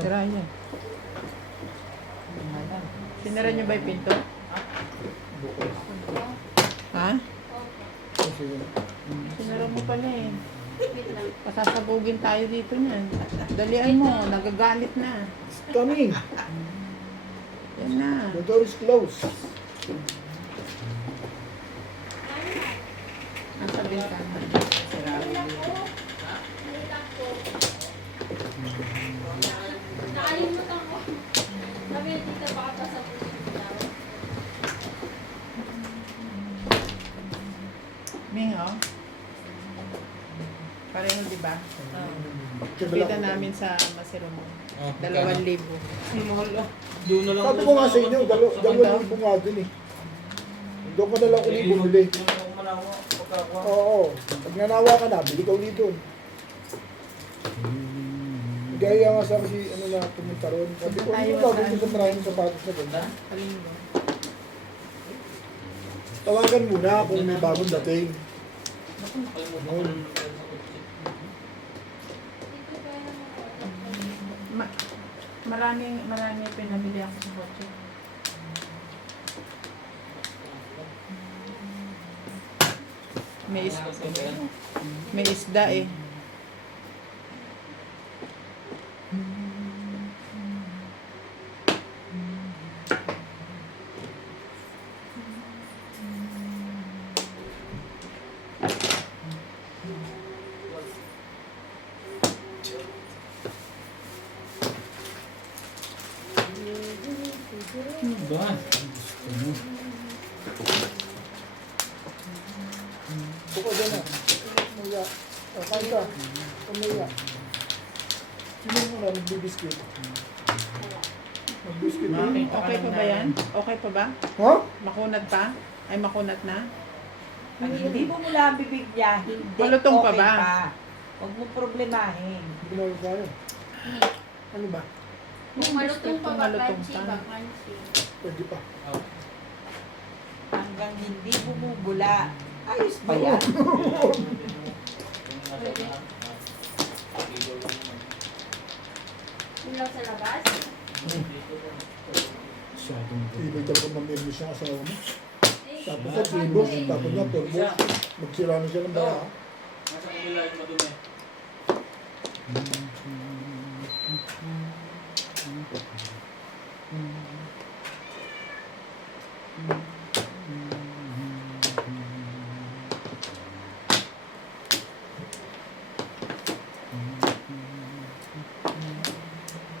Sira yan. Sinara niyo ba yung pinto? Ha? Sinara mo pala eh. Pasasabugin tayo dito niyan. Dalian mo, nagagalit na. Coming. Yan na. The door is closed. Nasa bintana. Sira rin. Nakalimutan ko. Sabi na tita, baka pa sa puso daw. Ming, oh. Pareho, di ba? Kita namin sa Masiromo. 2,000. Doon na lang. Sabi ko nga sa inyo, 2,000 nga dun eh. Doon ka na lang ulit bumili. Oo. Pag nanawa ka na, bili ka ulit doon. Gaya nga sa kasi ano na pumunta ron. Sabi ko, ano ba gawin sa maraming sapatos na ganda? Alin mo? Tawagan muna kung may bagong dating. Noon. Marami pinabili ako sa kotse. May isda eh. Ba? Buka dyan na. Maya. Kain ka. Maya. Sino mo na nagbibiskit? Nagbiskit na. Okay pa ba yan? Okay pa ba? Ha? Makunat pa? Ay makunat na? Pag hindi mo mula ang bibig niya, hindi Malutong pa okay ba? Huwag mo problemahin. Hindi mo tayo. Ano ba? Kung malutong pa ba, Malutong crunchy pa. ba, crunchy. Pwede pa. Hanggang hindi bumubula. Ayos ba yan? Yung lang sa labas? Ibig talaga mamimis yung asawa mo. Eh, Tapos sa tibok, tapos niya turbo. Magsira na siya ng bara. Nasa kabila yung madumi.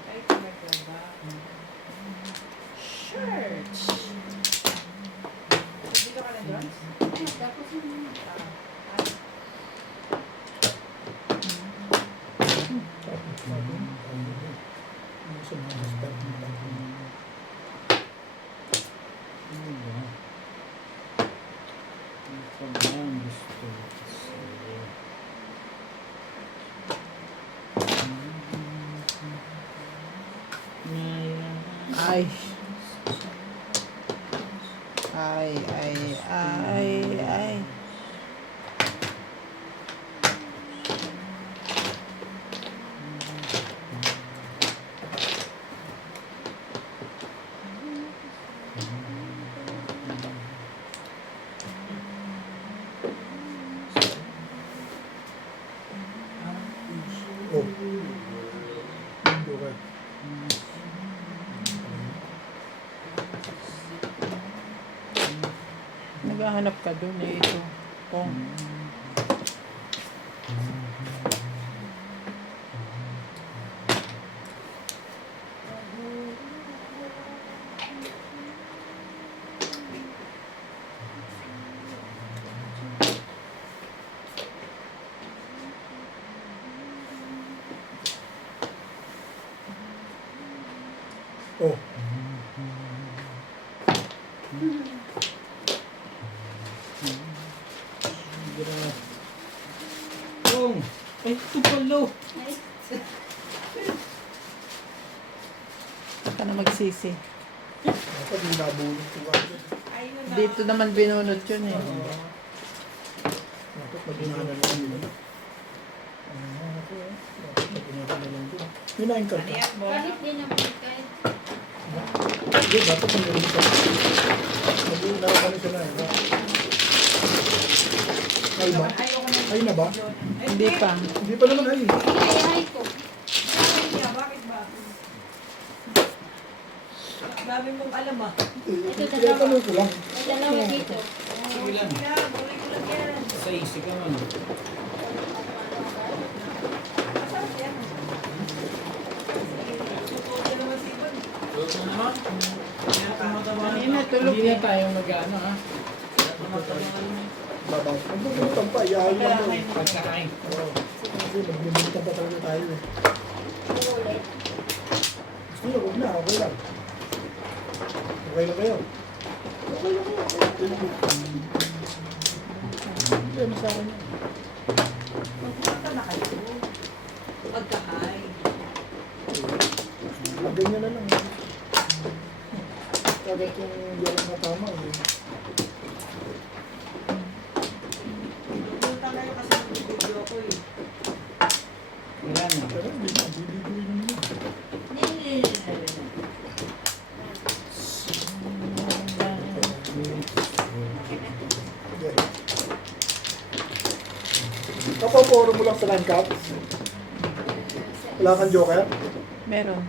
Ay, kumaganda. Church! Dito ka na doon? ay, tapos yung Ay. Ay, ay, ay, ay. Oh. Joker. Naghahanap ka doon eh, ito. Oh. Oh. Oh, ay, ito pala. Ay, Saan ka na magsisi? Dapat yung nabulot ko agad. Ayun na. Dito naman binunot yun eh. Dapat maginahan na lang yun. Dapat maginahan na lang yun. Minahin ka. Ano yan mo? kahit din naman, kahit Hindi, dapat mayroon ka. Mag-uulaw ka na siya na. Ay ba? Ayoko na. Ay na ba? Hindi pa. Hindi pa naman ay. ayahay ko. Bakit ba? Dami mong alam ah. Kaya tanong ko lang. May dalawa dito. Sige lang. Sige lang, tuloy ko lang yan. Sa isip ka man. Masarap yan. Suot yan naman si Ibon. Tulog mo naman. Kaya tumataba na. Hindi na, tulog Hindi na eh. tayo mag-ano ha. Kaya tumataba na. Babaw. Ang bumutan pa. Iyahay lang daw. Pagkakain. Oo. Kasi magbumutan pa talaga tayo eh. Ulit. Gusto nyo, huwag na. Okay lang. Okay lang kayo. Okay lang kayo. Okay lang kayo. Hindi, ano sa akin yan. Magpunta na kayo. Pagkakain. Ganyan na lang. Kagat yung yalang na tama eh. Pupunta kayo kasi nagbibideo ako eh. Wala na. Pero hindi na. Bibigyan naman yun. Okay. Kapaporo mo lang sa line cut? Wala kang joker? Meron.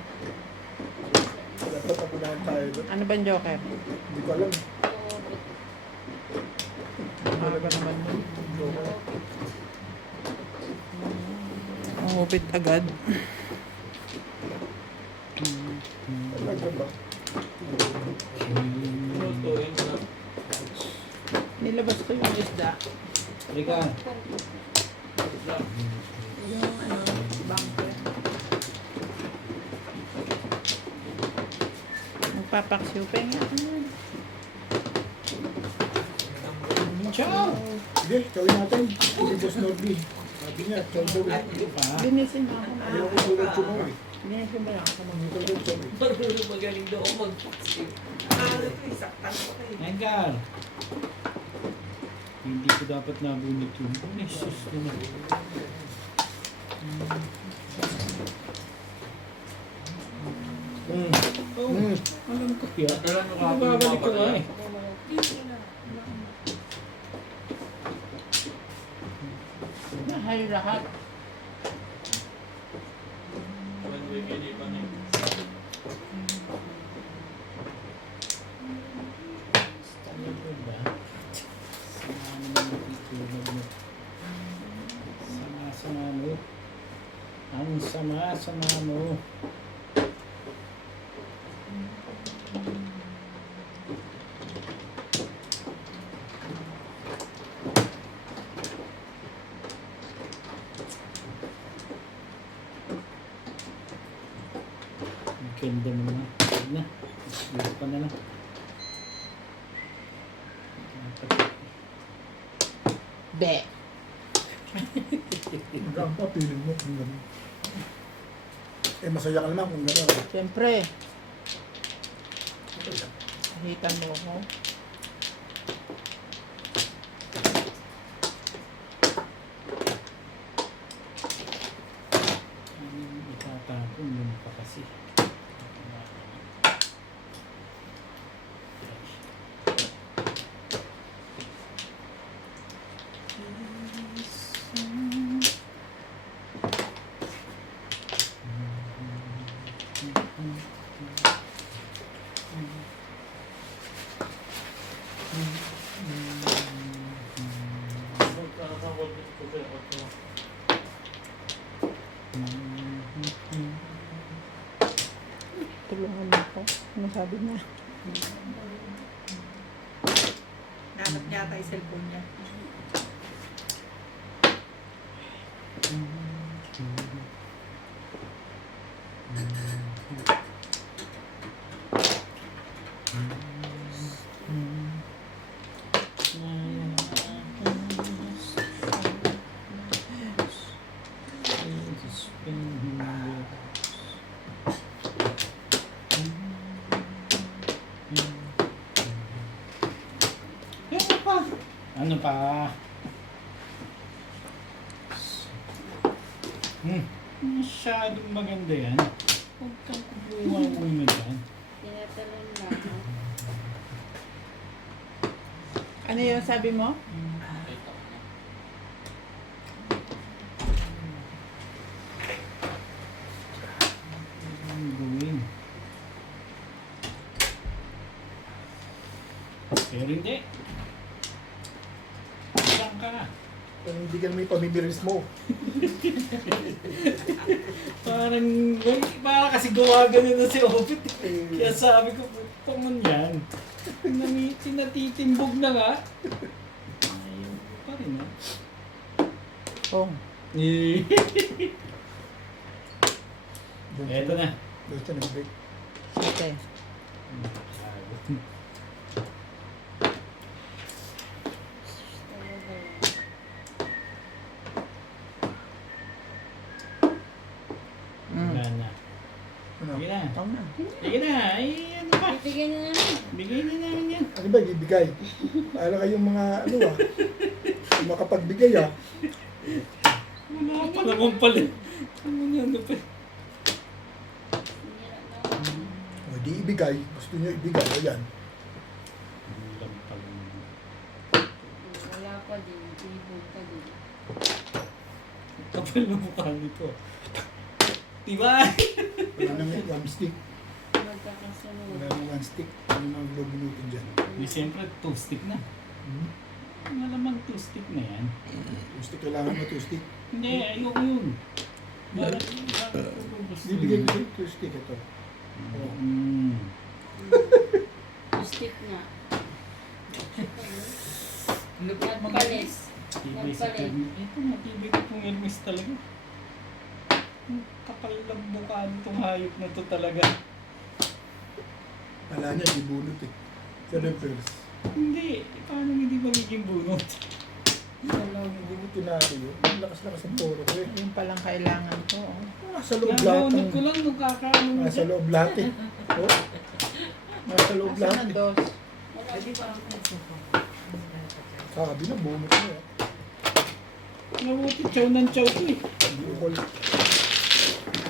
Dapat napunahan tayo doon. Ano bang joker? Hindi ko alam. Ano ba naman yun? Joker. Umupit agad. Talaga ba? Ito, yun na. Nilabas ko yung isda. Rika. Yung ano, bunker. Magpapaksiw pa nga. Ciao. Sige, gawin natin. Hindi Boss Norby. Sabi niya, chow daw eh. Linisin mo ako. Ayaw ko tulad chumaw eh. Linisin mo lang ako. Ito daw chow eh. Marunong magaling doon mag-paksiw. Ano ko eh, saktan ko eh. Edgar. Hindi ko dapat nabunot yun. Ay, sus naman. Oh, alam ko kaya. Nababalik ko nga eh. Nahay lahat. Talaga ba? Sama naman natutulog mo. Sama-sama mo. Ang sama-sama mo. Ang ganda mo na. Huwag na. Sleep pa na lang. Be. Hanggang pa, piling mo kung gano'n. Eh, masaya ka naman kung gano'n. Siyempre. Hitan mo ako. Itatapon mo pa kasi. Tulungan mo ko. Ano sabi niya? Nanap niya ata yung cellphone niya. Ano pa? Masyadong maganda yan. Huwag kang kubuha mo dyan. Tinatalon lang. Ano yung sabi mo? Ano gawin? Pero hindi. Saan ka? Panindigan mo yung pamimiris mo. Parang kasi gumagano na si Opit. Kaya sabi ko, pangon yan. Tinatitimbog na nga. Ayun pa rin ha. Oh. Eto na. Doon siya nag-break. Sige. Wala na. Ano? Sige na. Ikaw na. Sige na. Ay, ano pa? Bibigyan na namin. Bigay na namin yan. Ano ba ibibigay? Para kayong mga ano makapagbigay Wala pa naman pala. Ano pa? Sinira na ako. O di ibigay. Gusto nyo ibigay. Ayan. Ulam pala. Wala pa din. Ibog ka din. Kapal na mukha nito. Diba? Wala nang one stick. Magkakasunod. Wala nang one stick. Ano nang minutin dyan? Di siyempre, 2 stick na. Malamang 2 stick na yan. Two stick. Kailangan mo two stick. Hindi, ayoko yun. Bakit Bibigay ko yung two stick ito. Stick na. Lupit mo Nagpalis. Tibay sa Hermes. Ito nga, tibay ko pong Hermes talaga. Ang kapal ng mukha nitong hayop na to talaga. Wala niya, di bunot eh. 7 pairs. Hindi, paano hindi magiging bunot? Hindi mo tinato yun. Ang lakas-lakas ang poro ko eh. Yung palang kailangan ko. Oh. Nasa loob lahat Nabunot ko ng... lang nung kakaano mo Nasa dyan. loob lahat eh. Oh. Nasa loob Nasaan lahat ang eh. dos? Wala pa. Kakabi na, bunot mo eh. Nabuti, chow ng chow ko eh. Hindi ukol.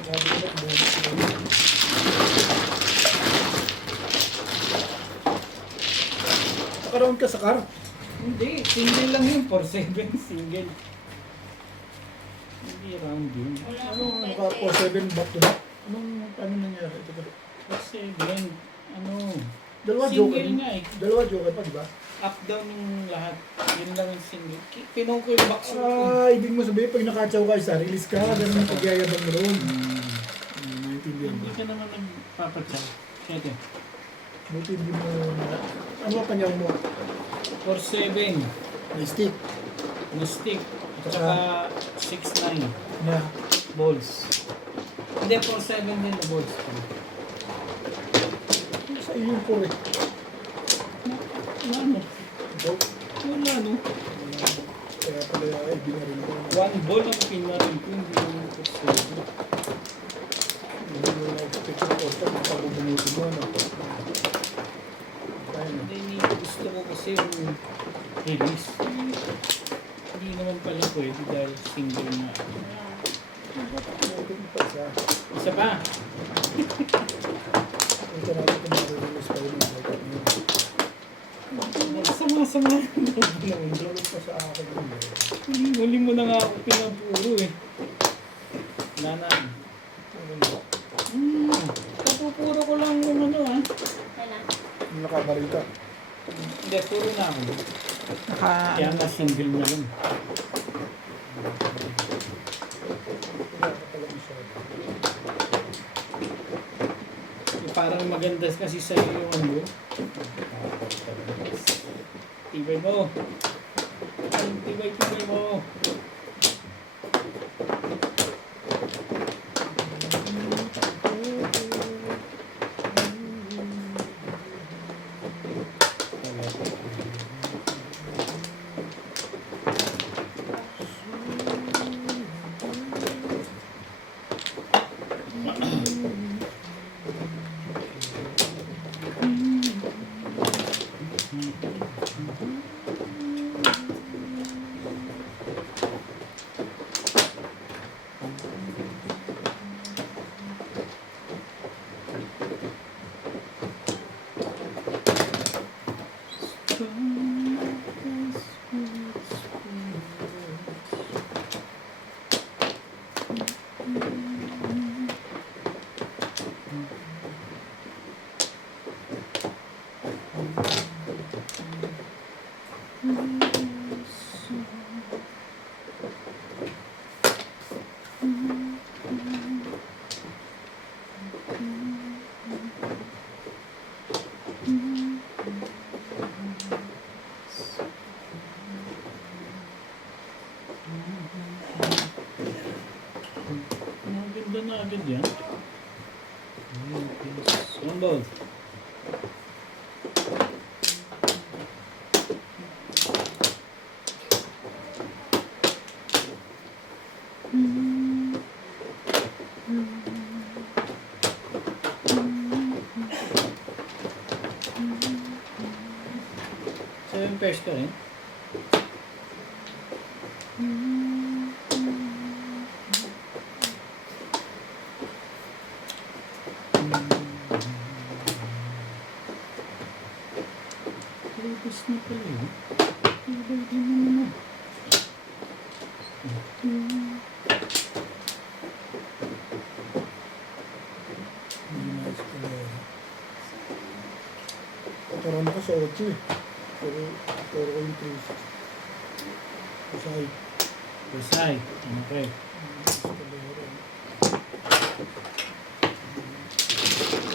Sabi ko na, bunot mo. Nakaroon ka sa car. Hindi, single lang yun. 4-7, single. Hindi round yun. Wala Ano, akong naka 4-7 back to back. Ano nangyari? Ito ba? 4-7, ano, Dalawa joker. single nga eh. Dalawa joker pa, di ba? Up down yung lahat. Yun lang yung single. Pinong ko yung box ko. Ibig mo sabihin, pag nakatsaw ka isa, release ka, ganun yung pagyayabang mo roon. Naintindihan Hindi ba? ka naman nagpapatsaw. Siyete. Buti hindi mo ano ang panyaw mo? 4-7 May stick na stick. At saka 6-9 na balls. Hindi, 4-7 din na balls. sa iyo yung pure. Ano? Ikaw, Wala no. kaya pala ay binarin ko. One ball ang pinarin ko. Hindi naman 4-7. Hindi mo na-expect yung orta kung pabubunutin mo. Ano? Kaya na. Hindi, gusto ko kasi yung release. Hindi naman pala pwede dahil single na. Ito pa isa. Isa pa. Ito natin kung maririlis pa yun. Sama-sama. Nalulog pa sa akin yun. Huli mo na nga ako pinapuro eh. Wala na. Papupuro ko lang yung ano ah. Kailan? Yung nakabarita. Hindi, puro na ako. Naka, Kaya nga single na lang. parang maganda kasi sa'yo yung ano. Tibay mo. Tibay mo. Maganda na agad yan. One ball. Seven pairs ka rin? Labas na pala yun. Tibay din naman. Karoon ako sa 8 eh. Pero ko yung 3. Kasay. Besay. Okay.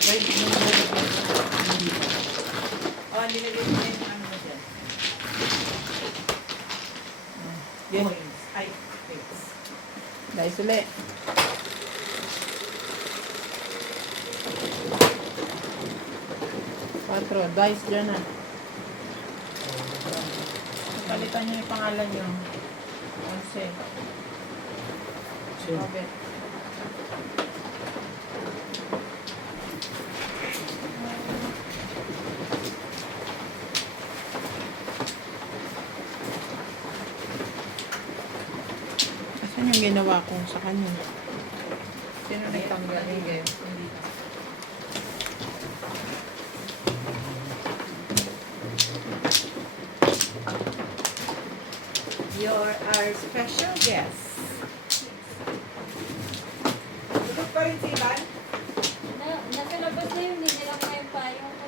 Wait, Nilagay mo na yung ano mo dyan. Coins. Ay, wait. Dice ulit. Quatro. Dice dyan na. Palitan niyo yung pangalan niyo. 11. Sino? Robert. Asan yung ginawa ko sa kanya? Sino nagtanggal yung game? You're our special guest. Tulog pa rin si Ivan? Nasa labas na yun, hindi lang na yung payong ko.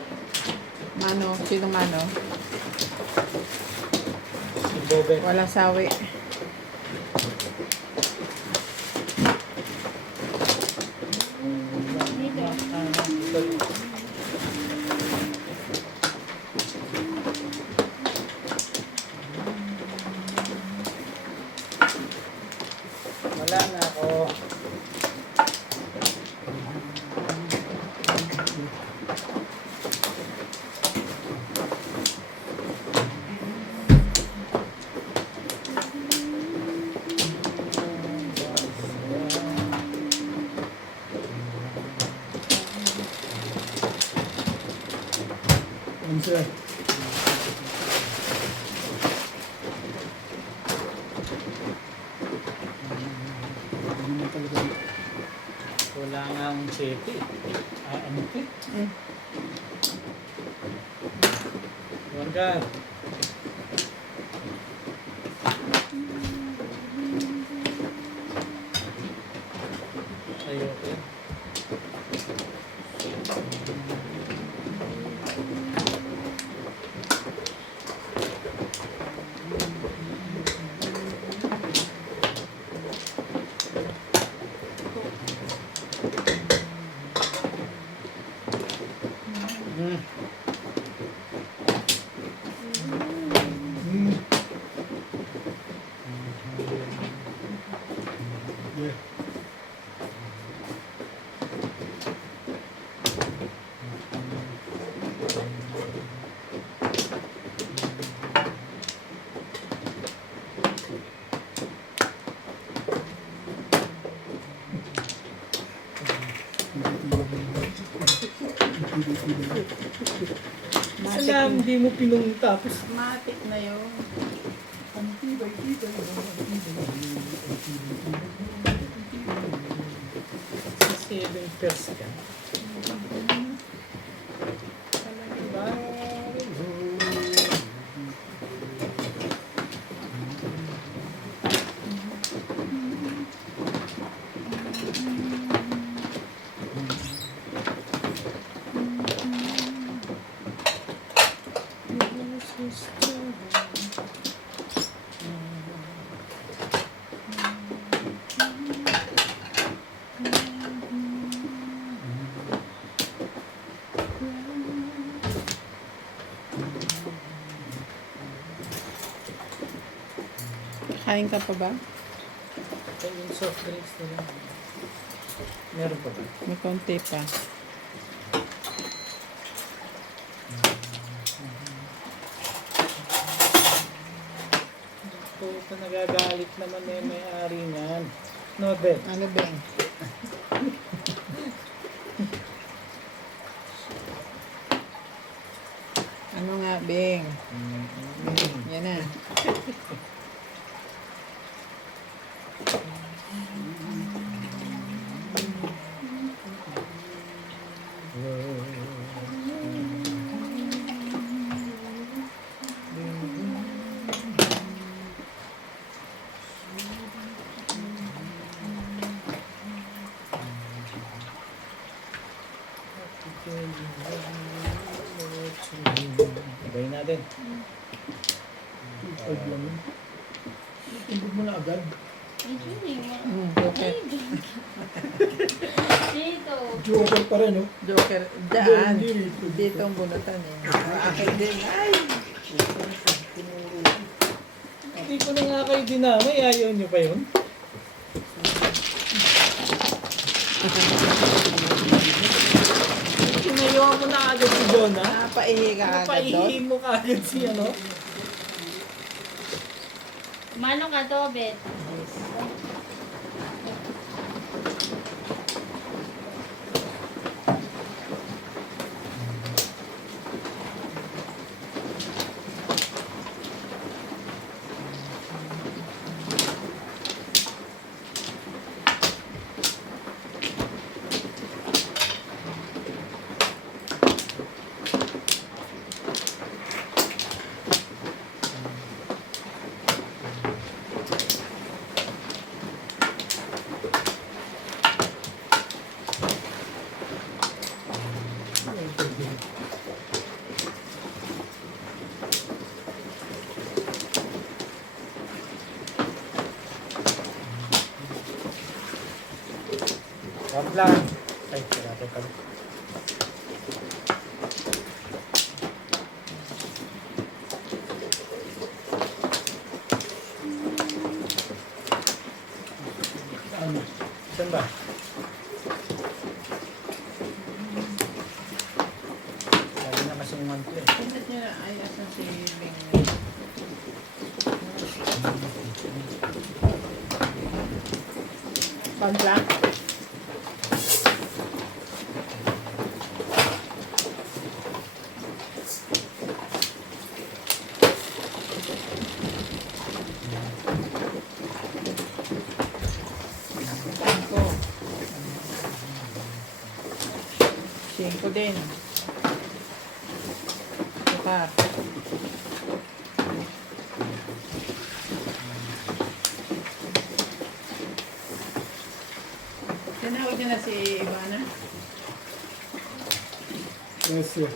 Mano? Sino Mano? Si Bobet. Walang sawi. Wala na ako. Answer. Wala nga ang seti. Ano ito? Warga. Ayoko. Matik, Alam, hindi mo pinunta. Tapos, matik na yun. Ang tibay-tibay. sa 7 pairs ka. Kain ka pa ba? Ay, yung soft drinks na lang. Meron pa ba? May konti pa. Puta, nagagalit naman na yung may-ari niyan. No, Ben. Ano, Beng? Ano nga, Beng? Yan na. Gawin natin. Ay, lang yun. Tugod mo na agad. Joker. Dito. Joker pa rin, oh. Joker. Daan. Hindi rito. Dito ang bunutan eh. Akin din. Ay! Hindi ko na nga kayo dinamay. Ayaw niyo pa yun? Kinayuhan mo na agad si Jonah. Napaihi ka agad doon. Napaihihin mo ka agad si ano? Mano ka to, Bet? Wag lang. Ay, sarado ka. Ano? Saan ba? Sabi na kasing monthly. Pinat niya na. Ay, asan si Beng? Pagla? Cinco din. Sukar. Tinawag niya na si Ivana. Yes, sir.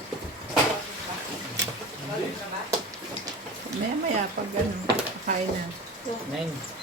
Maya-maya pag ano, kain na. 9.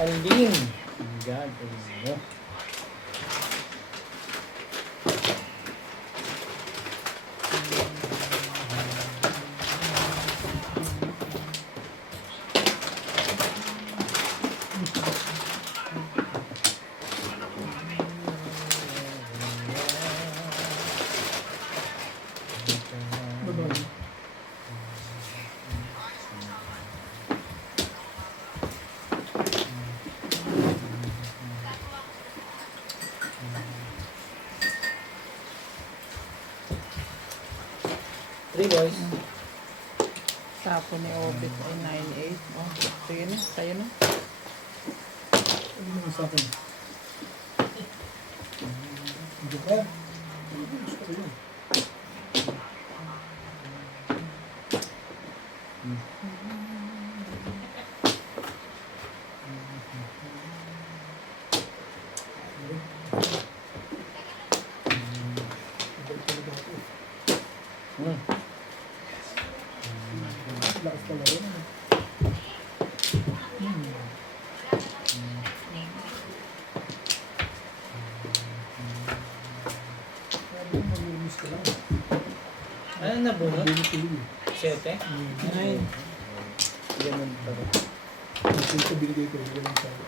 Alin. Ang gagawin mo. Babae. Three boys. Sapo ni Obit ay 9-8. Oh, sige na, sa'yo na. Ano naman sa akin? Hindi ka? Gusto ko yun. Ibalik talaga ako. Hmm. Lakas pala yun. Sabi mo, mag-miss ka lang. Ano nabunot? Binipili. 7? 9. Ganun pa rin. Yung ito binigay ko, hindi ko lang sabi.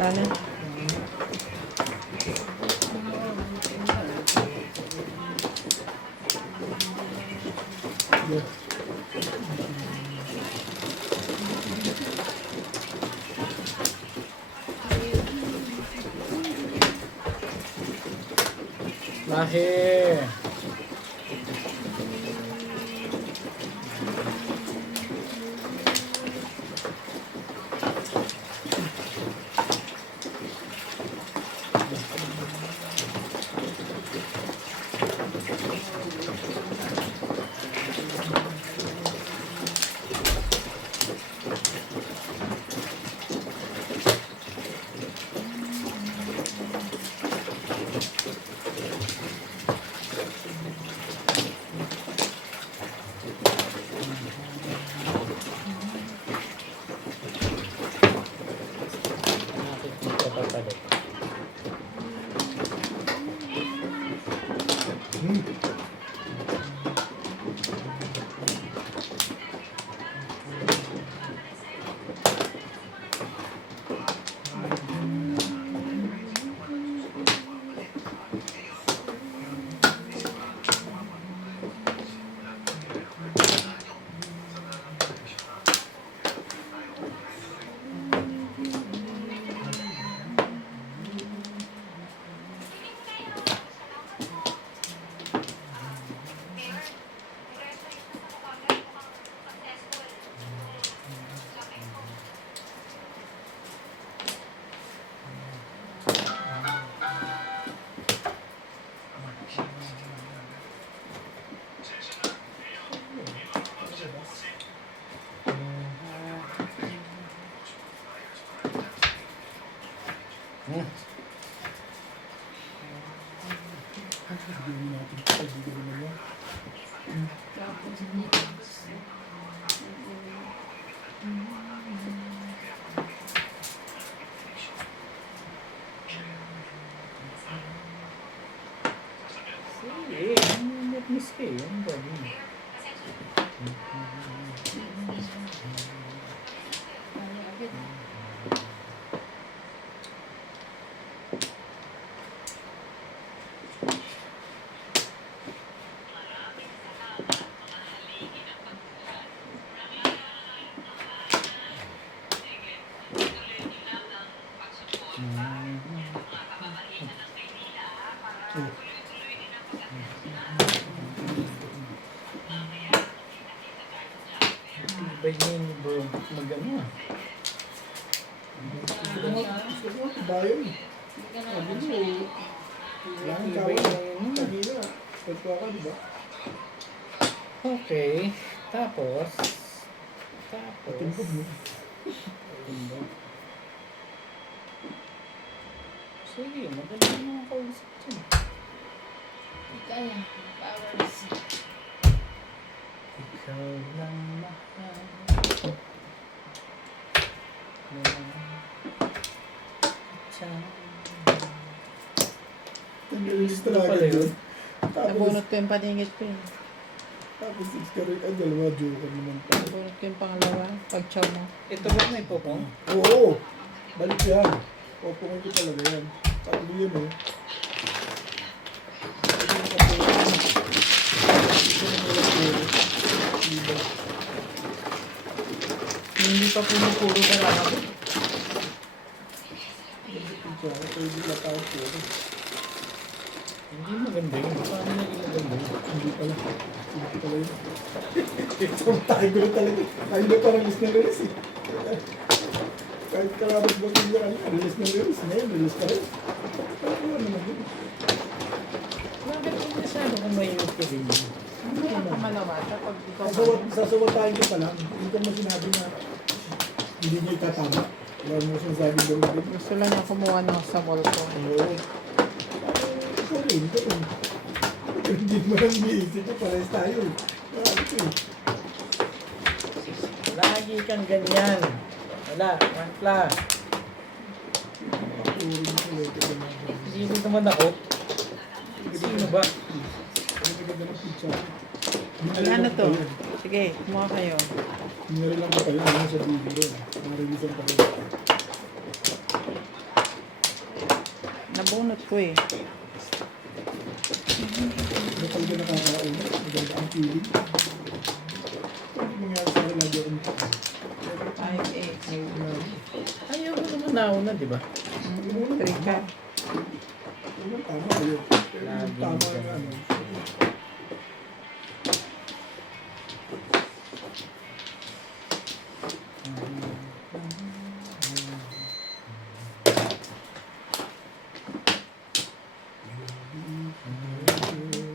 Wala na. Yeah. Lahi. Nakikita pa pala. Bigyan natin ito. Bigyan naman yan. Sige, miss Okay, yung body. Ano, agad. Tibay niya yung bro. Mag-ano ah. Gusto ko, bayan. Hindi ka na Sabi naman mo, siya. wala kang Tibay kawan. niya yung Kanina, pagka ka, di ba? Okay. Tapos. Patimpod mo. Patimpod. Sige, madali na mga kausap dyan. Hindi kaya. Powers. Ikaw lang mahal. Nag-release Ano talaga pala yun? yun. Tapos, Nabunot ko yung paningit ko eh. tapos 6 ka rin. Ay, dalawa, joker naman pa. Nabunot ko yung pangalawa. Pag-chow mo. Ito ba may popong? Oo, balik yan. Popongin ko talaga yan. Tatlo yun eh. Hindi pa pumupuro ka lang ako. Pwede lang tayo pero Hindi maganda yun. Paano naging maganda yun? hindi pala. Hindi pala yun. Ito tayo gulo talaga. Tayo na parang release na release eh. Kahit karabas ba sila kanina, release na release. Ngayon, release pa rin. Ano naman yun? Bakit kung masyado kung may rin yun? Hindi ako malawata pag ikaw Sasawatahin ko pa lang. Hindi ko mo sinabi na hindi niya itatama. Wala mo sinasabing gawin. gusto lang niya kumuha ng sa wall ko. Oo. Ito rin, ito rin. Hindi mo lang iisip ko, parehas tayo. Marami ko eh. Lagi kang ganyan. Wala, mantla. Puro mo sa lete ko na. Hindi rin naman ako. Sino ba? Ano ka ganda ng pizza? Wala na to. Sige, kumuha kayo. Hinari lang ko tayo, ano sa video rin. Marilisan pa rin. Nabunot ko eh. Ano talaga nakakain? Maganda ang feeling. Hindi mangyari sa akin lagi akong 5, 8. Ayaw ko naman nauna, di ba? 3 ka. Yung tama kayo. Yung tama na ano.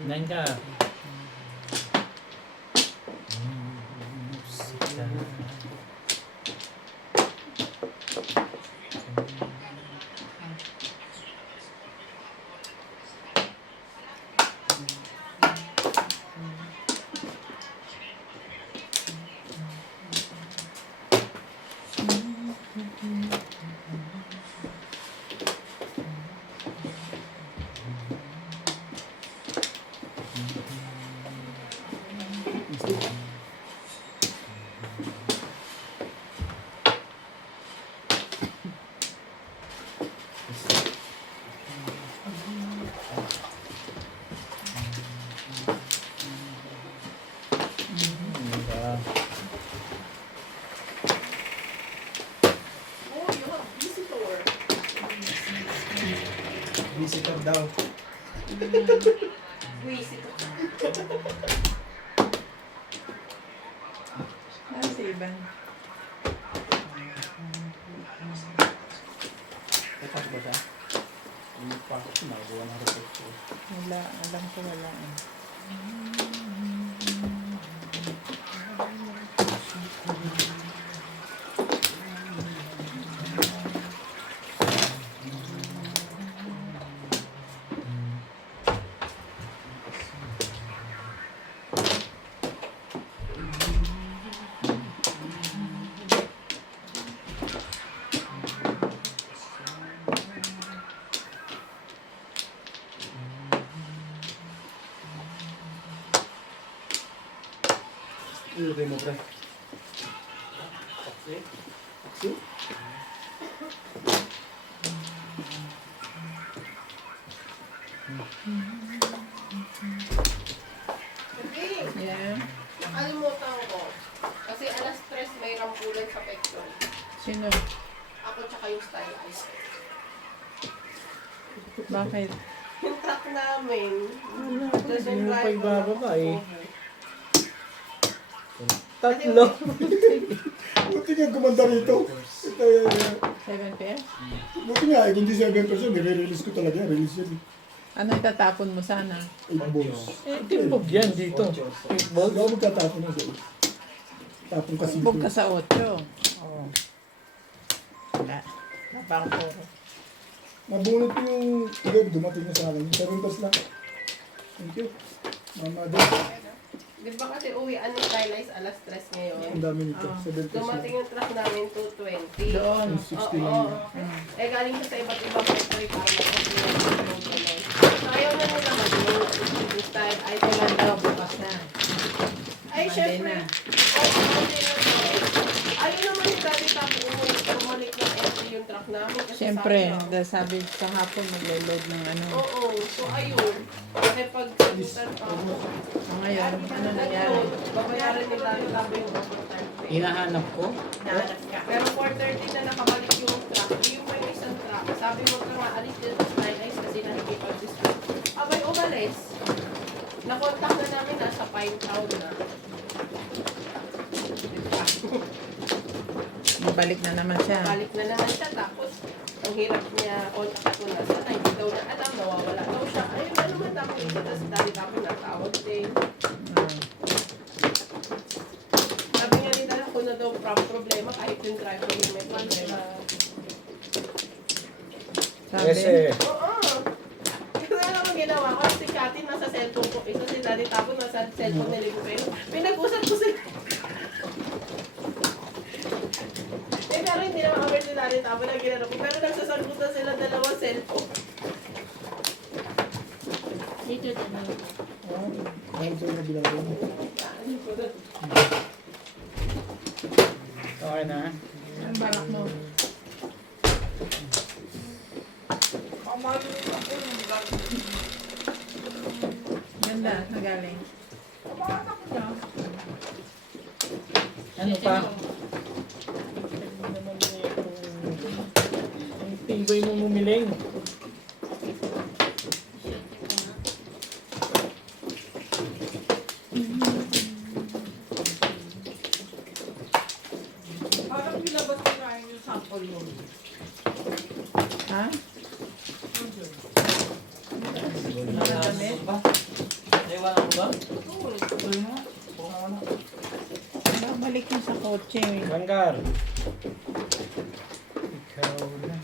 Nine ka. Oh, you have visitor. Visitor daw. Visitor. Ah, si Ivan. Tapos ba siya? Hindi pa ako. Nagawa ng report ko. Wala, alam ko wala eh. Sino? Ako tsaka yung stylized. Bakit? Yung truck namin. Hindi mo pa ibababa eh. Kasi Tatlo. Buti nga gumanda rito. Ito, 7 pairs? buti nga, kung di 7%, nire-release ko talaga. Release yan. Ano itatapon mo sana? 8 balls. Eh, timbog yan dito. Ball? Huwag magtatapon ng 8. Tapon kasi Bug dito. ka sa 8. Oo. Wala. Wala pa akong puro. Nabunot ko yung web, dumating na sa akin. 7 balls lang. Thank you. Mama, doon. Di ba kasi uwian ni stylized alas 3 ngayon? Ang dami nito. 7 balls Dumating lang. yung truck namin 2:20. Doon. 60 lang. Oo. Eh galing siya sa iba't ibang factory para mag-upload yung doon. So ayaw na nila mag-load. Yung style, ay Kailan daw? Bukas na. Ay, Monday syempre. na. Oo, Monday na to. Ayun naman yung dati tapo umalik ng entry yung truck namin. Kasi Siyempre, sayang. dahil sabi sa hapon maglo-load ng ano. Oo. So ayun. Kasi pag sagutan pa. O ngayon, ano nangyari? Babayaran nila yung tapo yung overtime pay. Hinahanap ko. Pero 4:30 na nakabalik yung truck. Yung pa yung isang truck. Sabi mo ka nga, alis din sa stylized kasi nakikipag-dispute. Abay, umalis. Nakontak na namin, nasa Pine Town na. Balik na naman siya. Balik na naman siya. Tapos, ang hirap niya, kontak ko na sa hindi daw na alam, nawawala daw siya. Ayun na naman, tapos ito, tapos dali tapos natawag din. Ah. Sabi nga nila, ako na daw problema kahit yung driver yung may problema. Sabi, Oo. Kasi ano ang ginawa ko, si Cathy nasa cellphone ko, isa si Daddy Tapo nasa cellphone ni Ligo. Pinag-usap ko sila. Eh pero hindi naman aware si Daddy Tapo na ginano ko, pero nagsasagot na sila dalawang cellphone. Dito din ako. Ayun sa'yo na bilawan. Okay na. ang barak mo. Ganda, nagaling. Ano pa? Ang tibay mo mumiling. Parang nilabas ko na yung sample mo. Ha? Mga damit? Naiwanan mo ba? Babalik mo sa kotse. Banggar. Ikaw lang.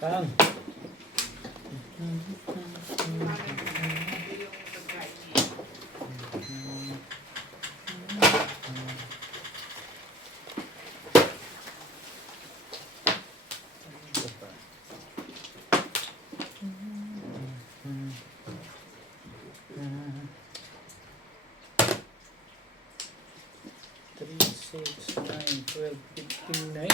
Kang. Three, 6, 9, 12, 15, 9.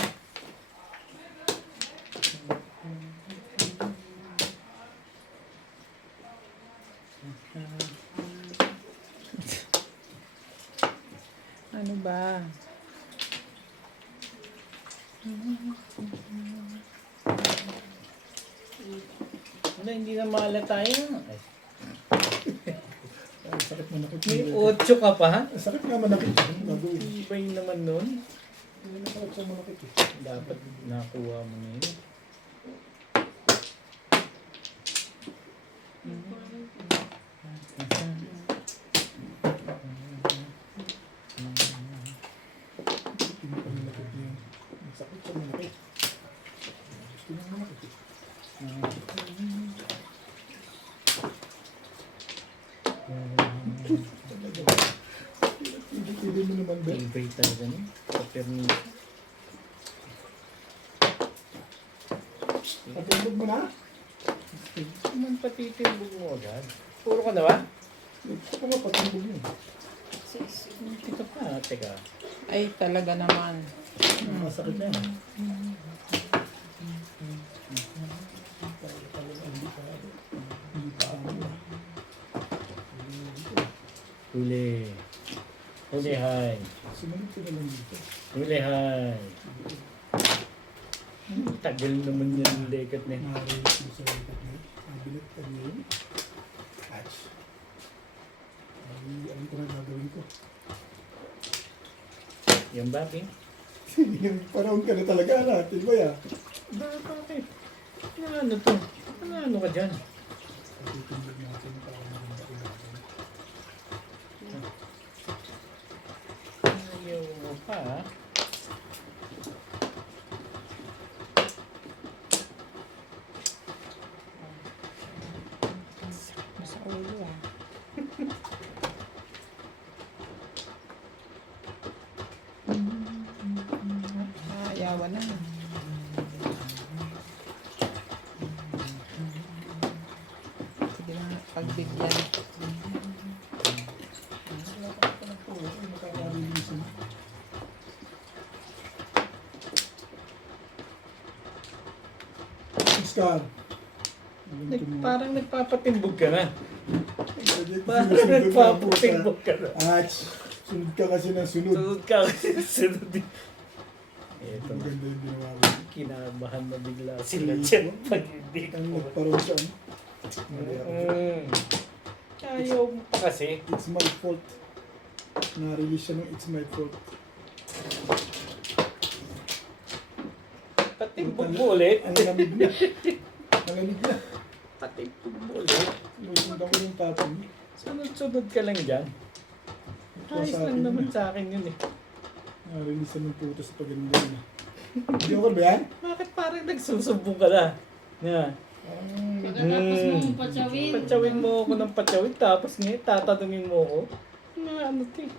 Ano ba? Wala, hindi na mahalata yun. Ay, Ang sakit manakit. may 8 ka pa ha? Ang sakit nga manakit. Ang gagawin. Tibay naman nun. Hindi na sakit sa manakit eh. Dapat nakuha mo na yun. Manakit niya. Ang sakit sa manakit. Gusto niya manakit eh. Hindi mo naman ba? Tibay talaga nun. Sa permit. Patulog mo na? Naman patitimbog mo agad. Puro ka na ba? Ito nga patulog yun. Teka pa, teka. Ay, talaga naman. Mga masakit na yan. Hindi pa ano. Huli. Huli, hay. Sumunod ko na lang dito. Huli, hay. Tagal naman yan ang lekat na yun. Narinig ko sa likat na yun. Nabilit ka niya yun. Catch. Ay, ano ko na gagawin ko? Yan ba, Ping? Yung panahon ka na talaga natin ba ya? Bakit? Ano to? Ano ka dyan? Pagtitindig natin para maganda ko natin. Ayaw mo pa, ha? Sa ulo ah. Ayawan na. Sige na, pagbigyan. Oscar. Parang nagpapatimbog ka na. Parang Parang nagpapatimbog ka na. Ach, sunod ka kasi ng sunod. Sunod ka kasi sunod din. Ito Ang na. ganda yung ginawa ko. Kinabahan na bigla sila dyan pag hindi ka Ang mo. nagparoon siya. Ayaw mo pa kasi. It's my fault. Na-release siya ng It's My Fault. Patimbog mo ulit. Ang lamig na. Ang lamig na. Patimbog mo ulit. Lusundan ko yung tapon. Sunod-sunod ka lang dyan. Ayos lang naman sa akin yun eh. Na-release siya ng puto sa paganda niya. Joker ba yan? Bakit parang nagsusumbong ka na? Na, Pagkatapos mo patsawin. patsawin mo ako ng patsawin tapos ngayon tatanungin mo ako. Ano to eh.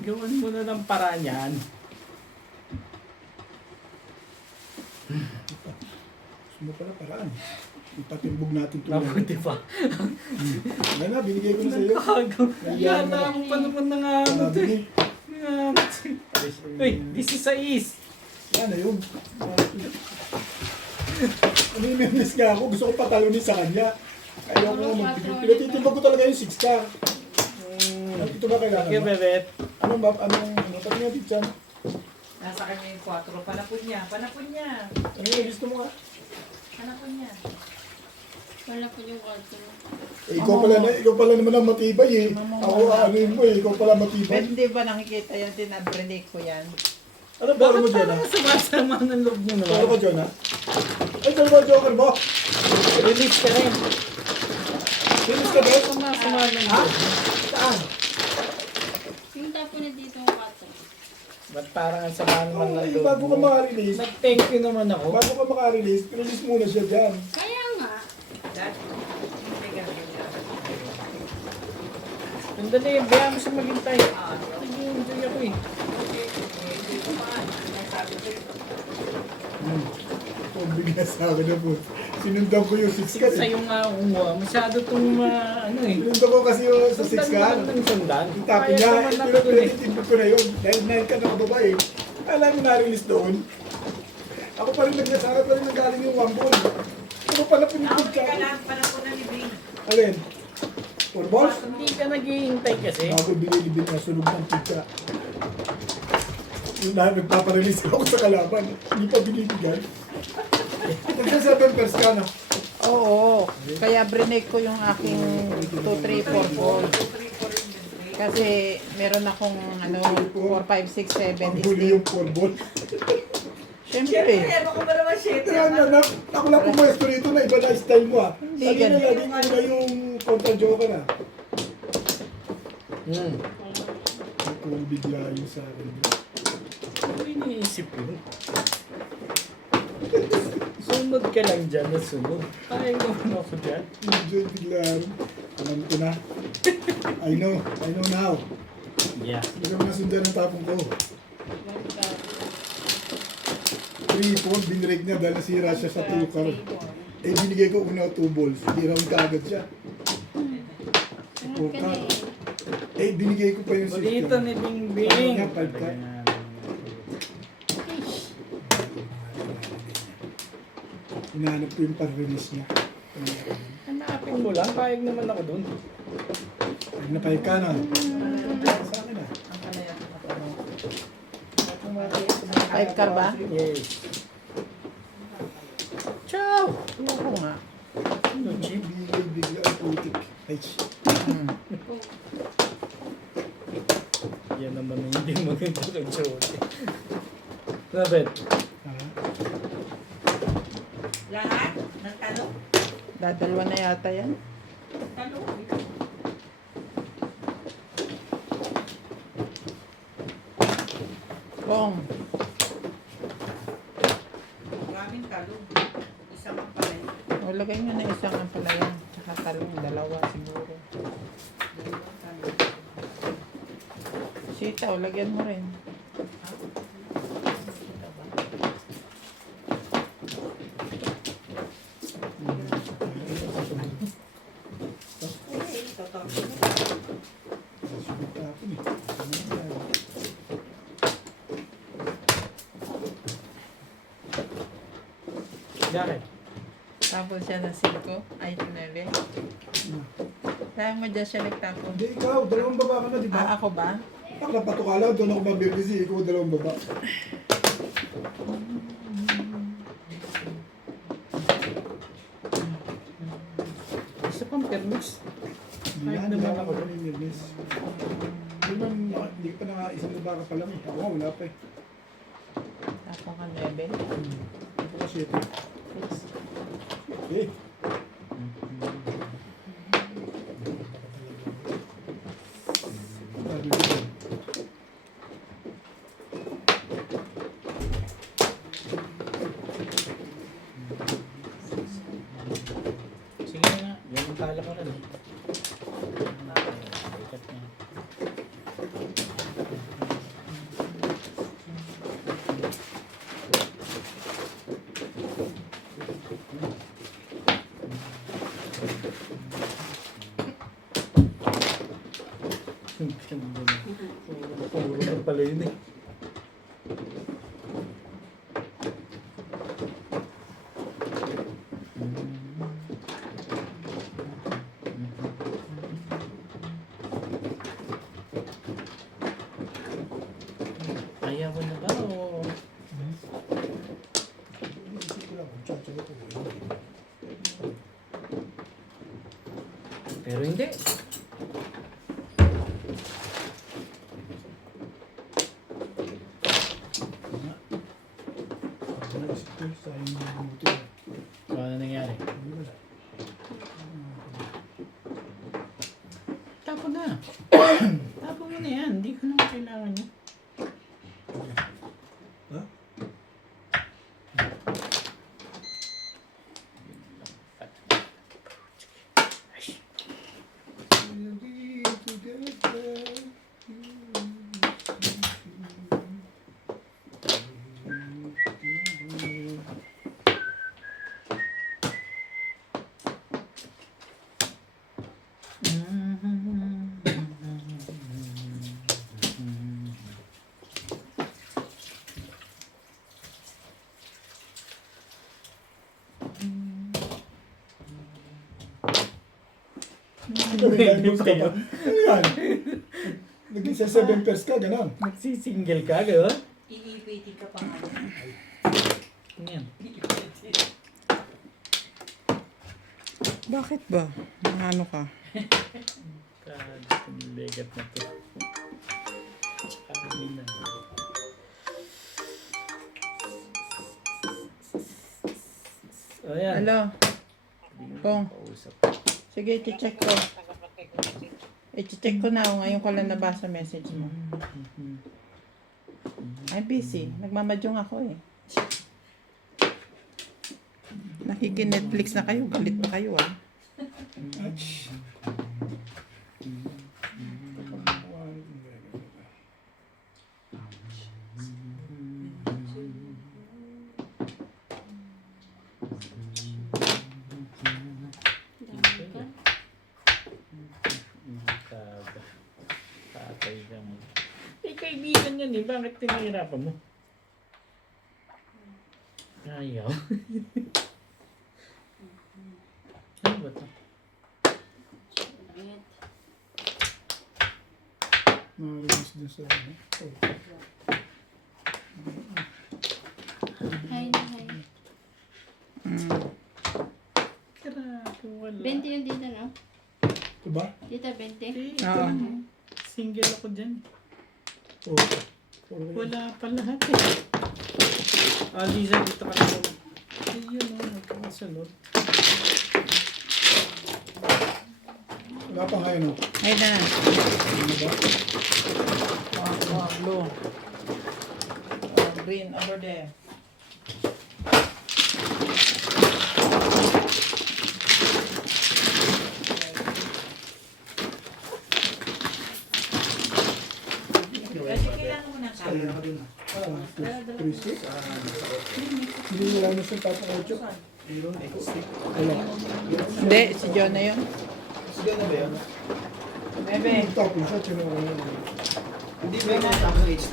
Gawan mo na ng paraan yan. Gusto mo pala paraan. Ipatimbog natin ito. Mabuti pa. Wala na, binigay ko na sa iyo. Nakagaw. Yata ako pa naman ng ano to eh. Uy, this is a is. Yan na yun. Ano yung memes nga ako? Gusto ko patalunin sa kanya. Ayaw ko magpipig. Pinatitimbag ko talaga yung 6 ka. Ito ba kailangan Thank you, mo? Bebet. Anong map? Anong pati nga dito? Nasa kanya yung 4. Panapon niya. Panapon niya. Ano yung gusto mo nga? Panapon niya. Wala po yung kwarto. Eh, ikaw pala naman ang matibay eh. Ako ano yun mo eh, ikaw pala matibay. Ba't hindi ba nakikita yan? Tinabrenik ko yan. Ano ba mo Bakit dyan ah? parang sumasama ng loob mo Ano naman? ba dyan ah? Ay, ano ba Joker mo? Release ka rin. Finish ka ba? Sumasama ng Ha? loob. Saan? Yung tapo na dito yung kwarto. Ba't parang ang sama naman Oh, ng eh, loob bago ka mo? maka-release, Nag-thank you naman ako. bago ka maka-release, release muna siya dyan. Kaya nga. Dad, hindi ka ganyan. Sandali, bayaan mo siya maghintay. Nag-enjoy ako eh. Ito ang bigla sa akin na po. Sinundan ko yung 6 Sige ka eh. sa'yo nga kuha. Masyado itong ano eh. Sinundan ko kasi yung sa 6 ka. Sundan naman ng sundan. Yung tapo Kaya niya, naman ako dun eh. pinatitimbag ko na yun. Dahil 9 ka nakababa eh. Alam mo na-release doon. Ako pa rin nagsasara pa rin nagaling yung 1 ball. Ako pala pinipig Nauli ka. ka na. Panapon na ni Bing. Alin? 4 balls? Hindi ka naghihintay kasi. Bago binilibin na sunog ng pigka. Yung dahil nagpaparelease ako sa kalaban. Hindi pa binibigyan. Nagsa-7 pairs ka na. Oo. Kaya brinik ko yung aking 2, 3, 4, 4. Kasi meron akong 4, 5, 6, 7. Ang huli yung 4 ball. Siyempre. Ano ko ba naman shit? Kaya na, ako lang pumwesto rito na iba na style mo ah. Hindi Lagi na ganun. laging una yung kontra joker ah. Kung bigla yung sa akin. Ano iniisip yun? Sunod ka lang dyan na sunod. Kaya naman ako dyan. Enjoy bigla. Alam ko na. I know now. Yeah. Hindi ko nasundan ang tapong ko. 3-4, binrake niya dahil nasira siya sa 2 car. Eh, binigay ko una 2 balls. Hindi round kaagad siya. Sunod ka na eh. Eh, binigay ko pa yung Bonito ni Bingbing. Ano nga, 5 car. Hinahanap ko yung par-release niya. Hanapin mo lang, payag naman ako dun. Pag napahig ka na. Sa akin na. Ang kalaya ko matanong. 5 car ba? Yes. Chow! Ayoko nga. Bigay bigla ang putik. Ay, Hmm. Yan naman ang hindi maganda kay Jody. Robert, ha? Lahat ng talo. Dadalwa na yata yan. Talo. Kong. Maraming talo. Isang ang palay. O, lagay nyo na isang ang palayan. Tsaka talong, dalawa siguro. Dalawang talo. Sitaw, lagyan mo rin. Okay, totoo. Sulit ako eh. bakit? Tapos siya ng 5. Ay, 9. Kaya mo dyan siya nagtapon. Hindi, ikaw. Dalawang baba ka na, di ba? Ako ba? Ako napato ka lang. Doon ako mabibisi. Ikaw dalawang baba. Isa pang permix. Hindi Kahit na, naman naman ako. ako ng Milnes. Hindi pa na isang baba ka pa lang eh. Ako nga, wala pa eh. Tapon ka 9. Ako ka 7. Eh. Sabi ko, Sige nga, yan ang kala ko rin. Ikat niya. Puro na pala yun eh. Ayaw mo na ba o? inisip ko lang kung tsatsaga ko eh. Pero hindi. Naisip ko, sayang yung buto eh. Ano nangyari? Hindi wala. Tapo na. Tapo mo na yan. Hindi ko naman kailangan yun. Ha? Hindi pa yun. Ayan. Naging sa 7 pairs ka, gano'n. Magsisingle ka, gano'n? Iipitin ka pa nga. Yan. Bakit ba? Ano ka? Itong legat na to. Amin na. Ayan. Hello? Pong. Kausap. Sige, i-check ko. I-check ko na. Ngayon ko lang nabasa message mo. I'm busy. Nagmamadyong ako eh. Nakiki-Netflix na kayo. Galit pa kayo ah. Ach. Dami ka. Tatay lang. Eh, kaibigan yan eh. Bakit tinahirapan mo? Ayaw. Ano ba ito? Ayan. Nakalinis din sa ano. Hay na hay. Grabe, wala. 20 yung dito, no? Ito ba? Dito, 20. Eh, Oo. single ako dyan. Oo. Wala pa lahat eh. Ah, Liza, dito ka naman. Ayun o, nagkakasunod. Wala pa ngayon, no? Ay na. Ano ba? Blue. Green over there. Kasi kailangan mo ng Kaya camera. ka dun, ah. 3 stick? Hindi wala na sa tapang 8. Wala. Hindi, si John na yun. Sige na ba yan? Bebe. Yung tapong siya, sino ko na. Hindi ba yung tapos HD?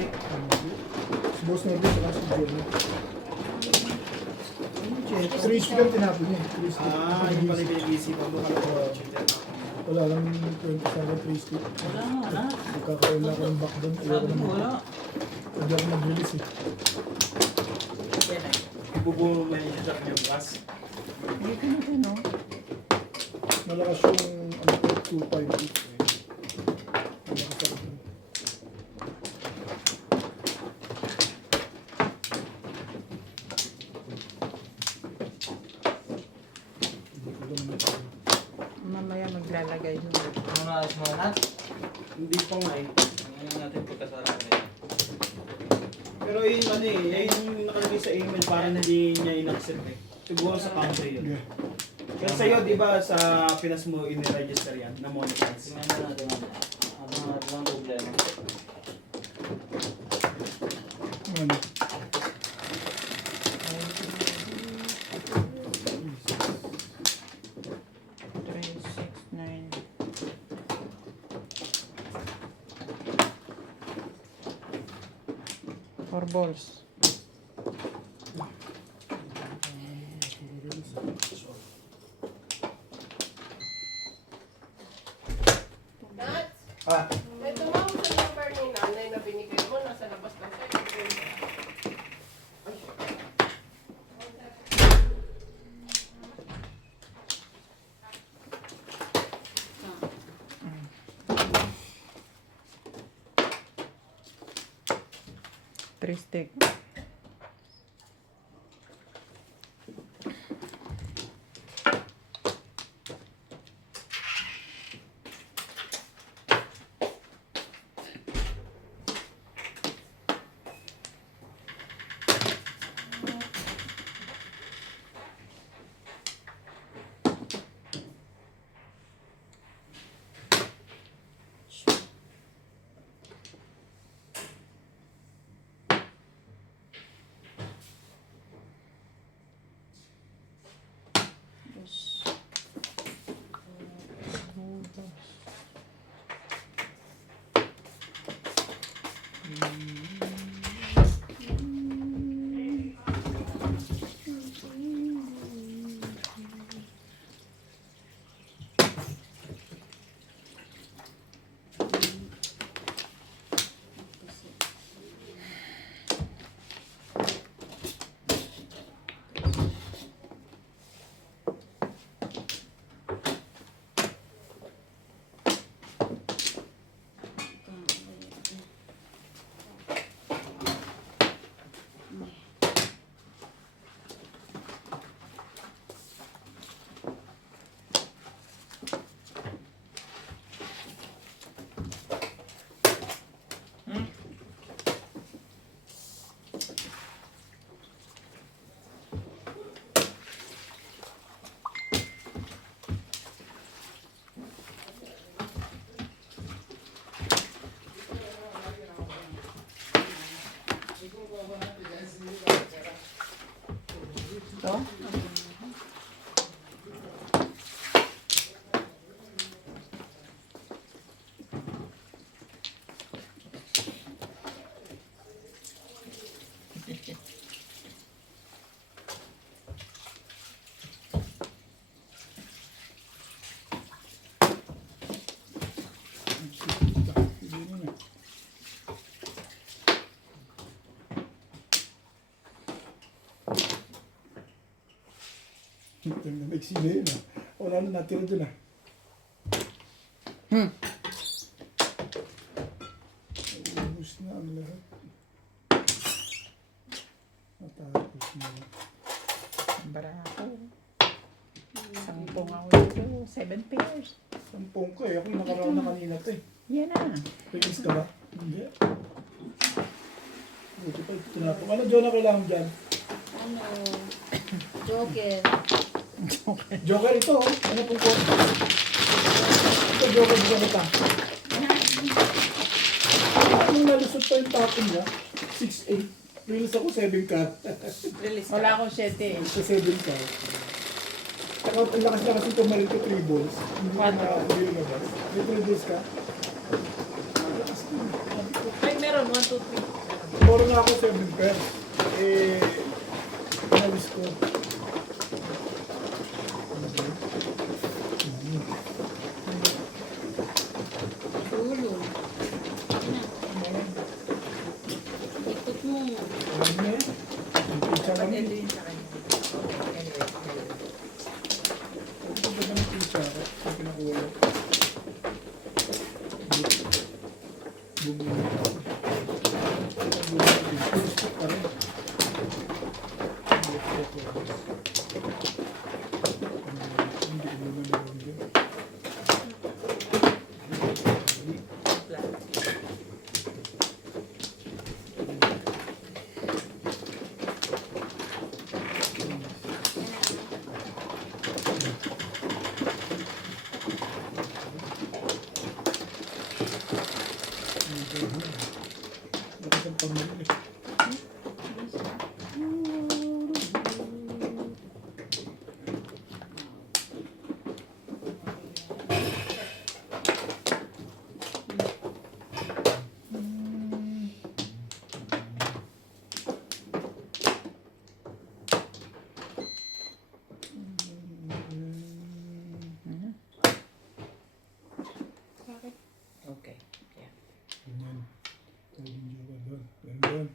Si Boss Norby, saka si John. 3 stick ang tinapon niya. 3 stick. Ah, yung pala yung pinag-iisipan mo. Kala ko, Wala lang 20 sa akin, 3 stick. Wala nga, wala. Magkakaroon na ako ng backdown. Sabi mo, wala. Hindi ako mag-release eh. Yan eh. ibubuo na yung shock niya bukas. Hindi ka na no? Malakas yung ano ko, 258. Malakas ako. Hindi ko alam. Mamaya maglalagay mo. Ano na, mo lahat? Hindi pa nga eh. Ngayon natin pagkasara rin. Pero yun ano eh, yung nakalagay sa email parang hindi niya in-accept eh. Siguro sa country yun. Yeah. Kasi sa'yo, di ba, sa Pinas mo in-register yan, na monetize. Tingnan na natin ano ang problema. Ano? Three, six, nine. Four balls. Nats, Ah, may tumawag sa number ni nanay na binigay mo, nasa labas ng cellphone. Three stick. Tingnan, may eksina yun ah. Wala na natira dun ah. Hmm. Ubus na ang lahat. Natapos na. Barako. Sampung ako dito. 7 pairs. Sampung ko eh. Ako yung nakaraan na kanina to eh. Yan na. Pilis ka ba? Hindi. Buti pa ito tinapong. Ano John na kailangan dyan? Ano? Joker. Joker ito oh. Ano pong ko? Ito Joker dyan ito. Anong nalusot pa yung tapon niya? 6'8". Pilis ako 7 ka. Release Wala akong 7 eh. Sa 7 ka. Saka ang lakas-lakas ito malit ko 3 balls. Hindi ko Quatro. na hindi lumabas. May 3 balls ka? Ay, meron. 1, 2, 3. Puro na ako 7 pairs. Eh, nalis ko. Tulong. Ikot mo. Alam mo na yan. Pizza Ba't kami. ito yun sa kanya? Okay, anyway. Ito ba ng pizza ko? Sa pinakuha ko. Bumili ako. Bumili. Full stock pa rin. Hindi ko naman naman dyan. Lakas ang pamili. Okay. Yeah. Ganyan. Pwedeng joker doon. Ganyan.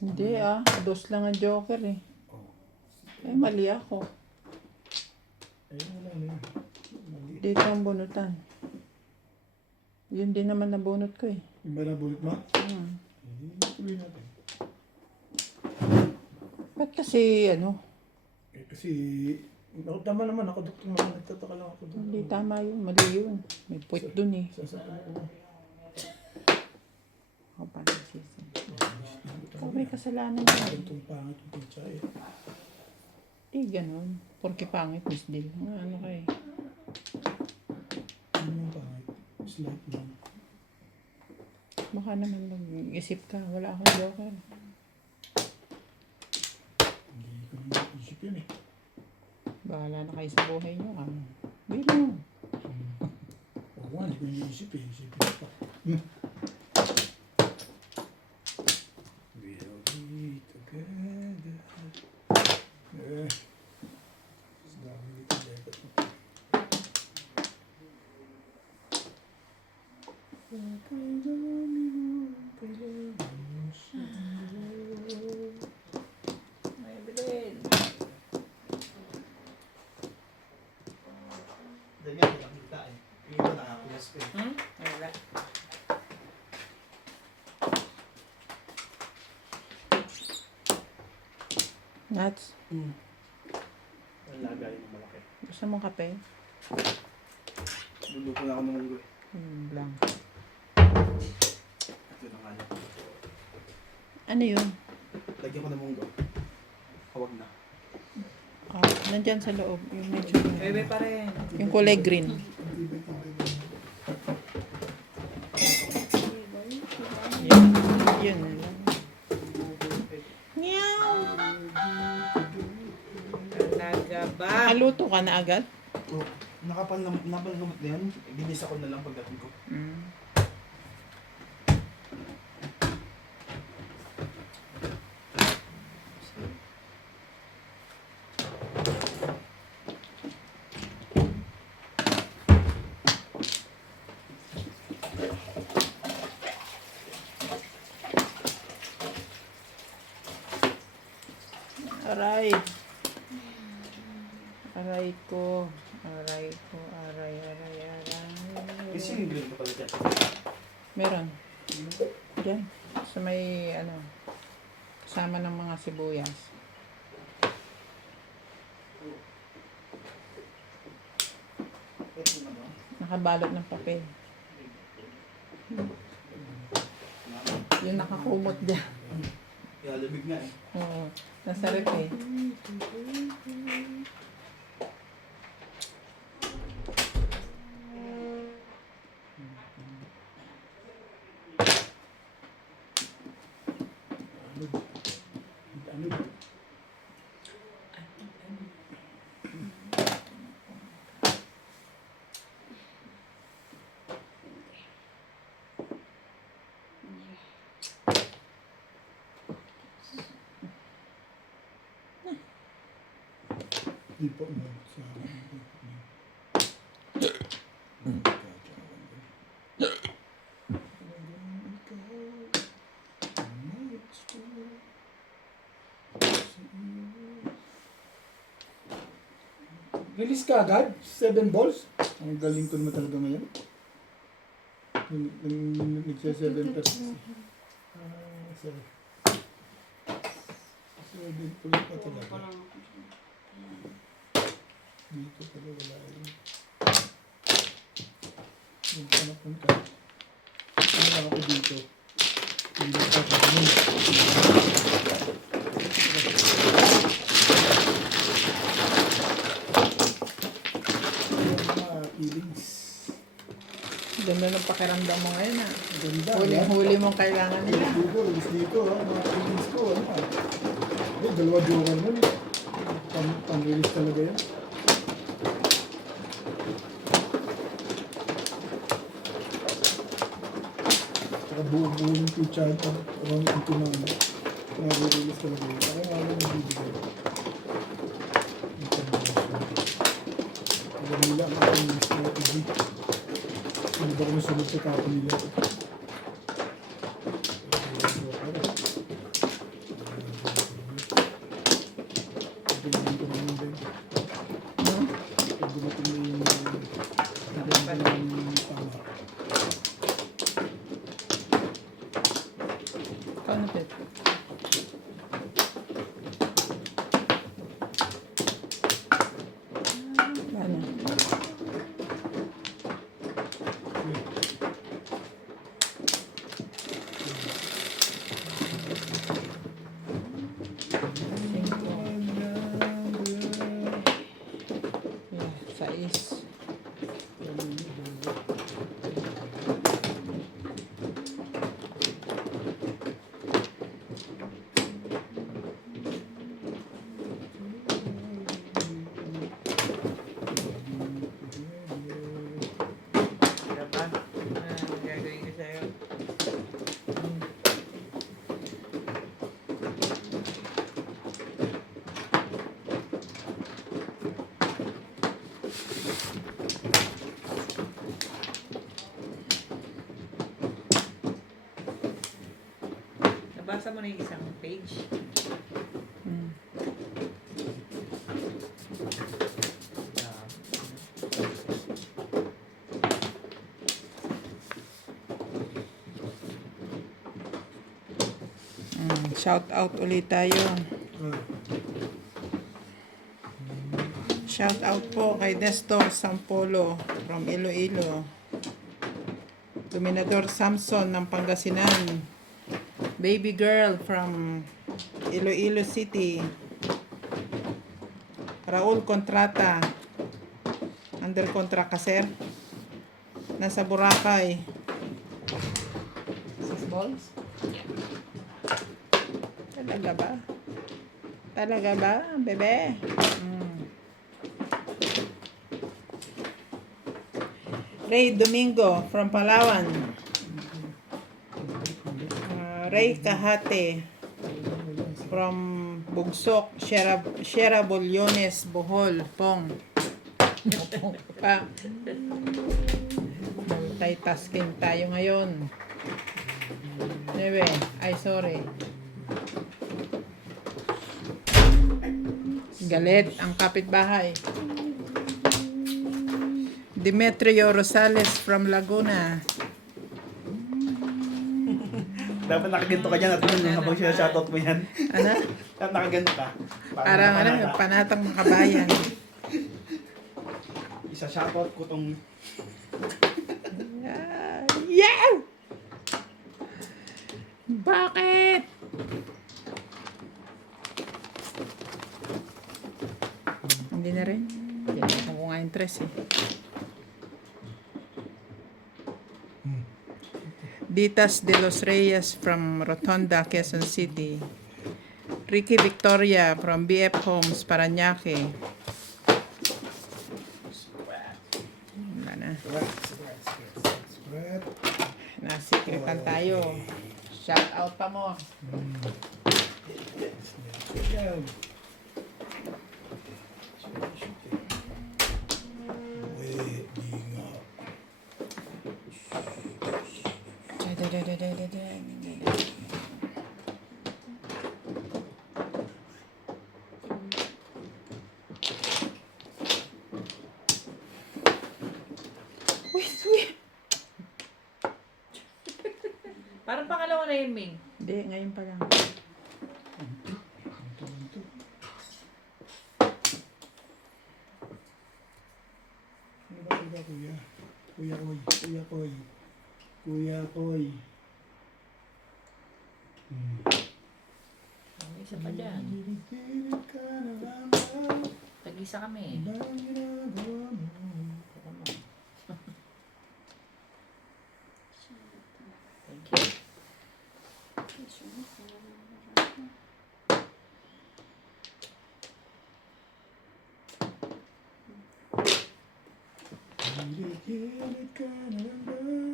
Hindi ah. Dos lang ang joker eh. Eh, mali ako. Ayun wala na yun. Mali. Dito ang bunutan. Yun din naman nabunot ko eh. Yung ba nabulot mo? Hmm. Tuloy natin. Ba't kasi ano? Eh, kasi, ako tama naman ako, doktor naman, nagtataka lang ako doon. Hindi tama yun. Mali yun. May puwit dun eh. Sasakin ako. Ako pa nagsisi. Ikaw may kasalanan yan. Itong pangit yung pizza eh. Di ganun. Porke pangit, Miss Dil. Ano ka eh. Ano yung pangit? Slight lang. Baka naman mag-isip ka. Wala akong joker. Hindi ko naman isip yun eh. Bahala na kayo sa buhay nyo. Bino. Oo nga, hindi ko iniisip eh. Isipin ko pa. We'll be together. Eh. Mas dami dito dapat mo. May bilhin. Ganyan, nakita eh. Yung iba nakakulas ko eh. Hmm? Wala. Nuts. Ang lagay ng malaki. Gusto mo kape? Luluto na ako ng munggo eh. Lang. Ito na nga yan. Ano yun? Lagyan ko ng munggo. Huwag na. Ah, nandyan sa loob. Yung medyo Bebe pa rin. yung kulay green. Yun. Yun na lang. Meow! Talaga ba? Nakaluto ka na agad? Oh, napalamot na yan. Ginisa ko na lang pagdating ko. Mm. Aray. Aray ko. Aray. Kasi yung green pa pala dyan. Meron. Diyan. Sa may, kasama ng mga sibuyas. Ito na ba? Nakabalot ng papel. Yung nakakumot dyan. Kaya lamig nga eh. Oo. Nasa rep eh. Ano? Di po mo sa Release ka agad? 7 balls? Ang galing ko naman talaga ngayon. Nagsa 7 percent. Sorry. 7 pala pa talaga. Dito pala wala yun. Yung panapunta. Ano ako dito? Hindi pa kami. Feelings. Ganda ng pakiramdam mo ngayon ah. Ganda. Huli mong kailangan nila. Dito, mga feelings ko, dalawa joker nun. Pang-release talaga yan. Saka buo-buo yung picture at around ito na release talaga yan. Ako nga lang nagbibigay. Alam nila ang aking strategy. Ano ba kung sunod sa kapo nila? Paano Pet? Paano? Yeah, sais. Diba? Ang gagawin ko sa'yo. Nabasa mo na yung isang page? Hmm. Shout out ulit tayo. Shout out po kay Nestor Sampolo from Iloilo. Dominador Samson ng Pangasinan. Baby girl from Iloilo City. Raul Contrata. Under contract ka, sir? Nasa Boracay. 6 balls? Talaga ba? Talaga ba, bebe? Ray Domingo from Palawan. Ray Kahate from Bugsok, Sierra Bolyones, Bohol, Pong. Pa. Multitasking tayo ngayon. Anyway, ay sorry. Galit ang kapitbahay. Demetrio Rosales from Laguna. Dapat nakaganto ka dyan at yun habang siya shoutout mo yan. Ano? Dapat nakaganto ka. Parang ano, mapanata. panatang makabayan. Isa shoutout ko tong Yeah! Bakit? Hindi na rin. Hindi na ako nga interest eh. Ditas de los Reyes from Rotonda, Quezon City. Ricky Victoria from BF Homes, Parañaque. Wala na. Spread. Nasikretan tayo. Shout out pa mo. Yan. Pwede nga. Parang pangalawa na yun, Ming. Hindi, ngayon pa lang. Ano ba diba, kuya? Kuya Koy. Kuya Koy. Kuya Koy. May isa pa dyan. Pilit ka na lamang. Tag-isa kami. Ibang ginagawa mo. Thank you. Pilit ka na lamang.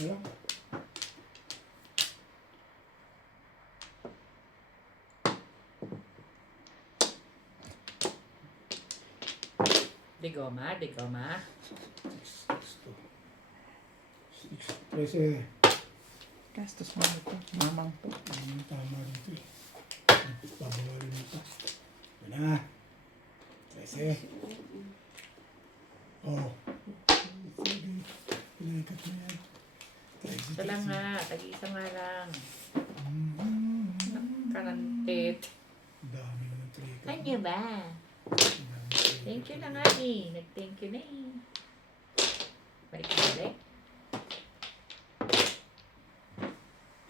Wala. Di goma, di goma. 13. Gastos mo ito. Mamang po. Ang tama dito eh. Babawalin ito. Yan na. 13. Oh. Sige. Pinaikat mo yan. 13. Isa lang nga. Tag-isa nga lang. Mm. Karantit. Dami naman trika. Thank you ba? Thank you na nga eh. Nag-thank you na eh. Balik ka balik.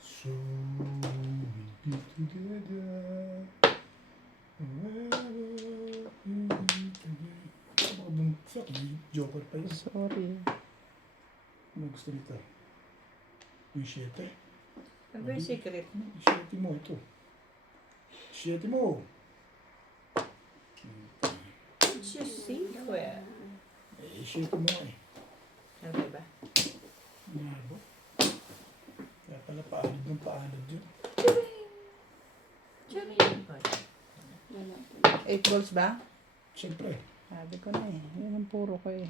So, we be together. Forever. Mga bumagsak. May joker pa yun. Sorry. Ano gusto nito? Yung 7. Ano ba yung secret mo? 7 mo ito. 7 mo. It's your secret. Eh, 7 mo eh. Ano ba ba? Ano ba? Kaya pala paanod ng paanod yun. Diyan yun ba? 8 balls ba? Siyempre. Sabi ko na eh. Yun ang puro ko eh.